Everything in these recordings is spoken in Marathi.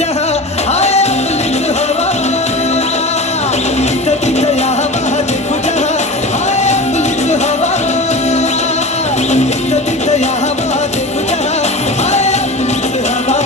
जहा हाय आपलीच हवा इथं तिथं या हवा देखू जहा हाय आपलीच हवा इथं तिथं या हवा देखू जहा हाय आपलीच हवा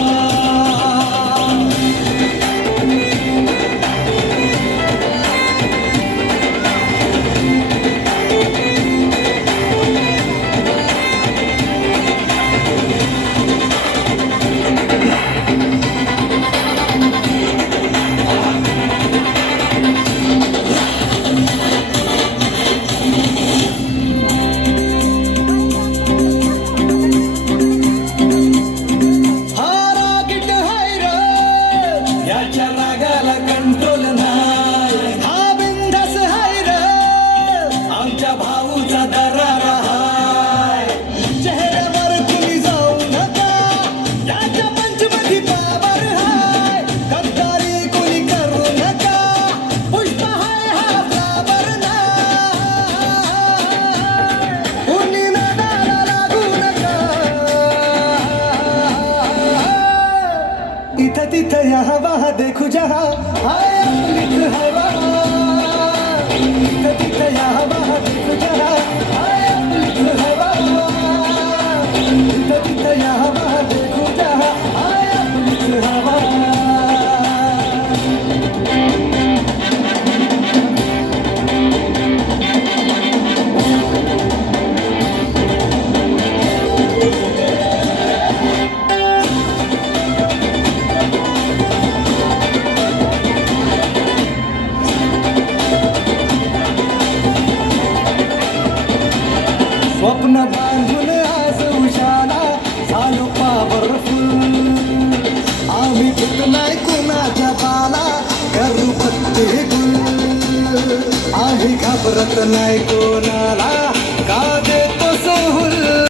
इथं तिथं या हवा देखू जहा हाय आपलीच हवा इथं तिथं या हवा देखू जहा हाय आपलीच हवा इथं तिथं या हवा देखू जहा हाय आपलीच हवा स्वप्न बांधून आज उशाला झालो पॉवरफुल आम्ही भूत नाही कुणाच्या बाला करू फत्ते गुल आम्ही घाबरत नाही कोणाला